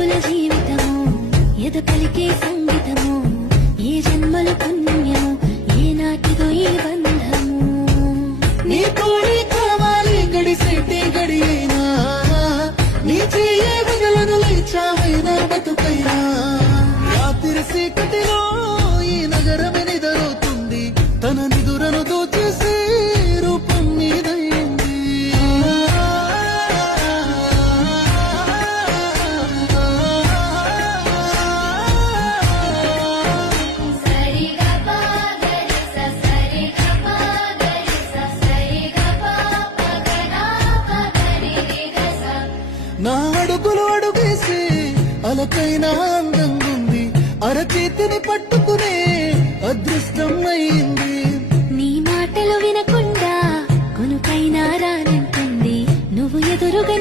అడుగుల జీవితము ఎద పలికే సంగీతము ఏ జన్మల పుణ్యము ఏ నాటిదో ఈ బంధము నీ తోడే కావాలి గడిసేటి గడియైనా నీ చెయ్యే వదలను లేచావైనా బతుకైనా రాత్రి చీకటిలో ఈ నగరమే నిదరవుతుంది తన నిదురను దోచేసే రూపం నీదైంది నా అడుగులు అడుగేసి అలకైనా అందంగుంది అరచేతిని పట్టుకునే అదృష్టం అయింది నీ మాటలు వినకుండా కొనుకైనా రానంటుంది నువ్వు ఎదురుగా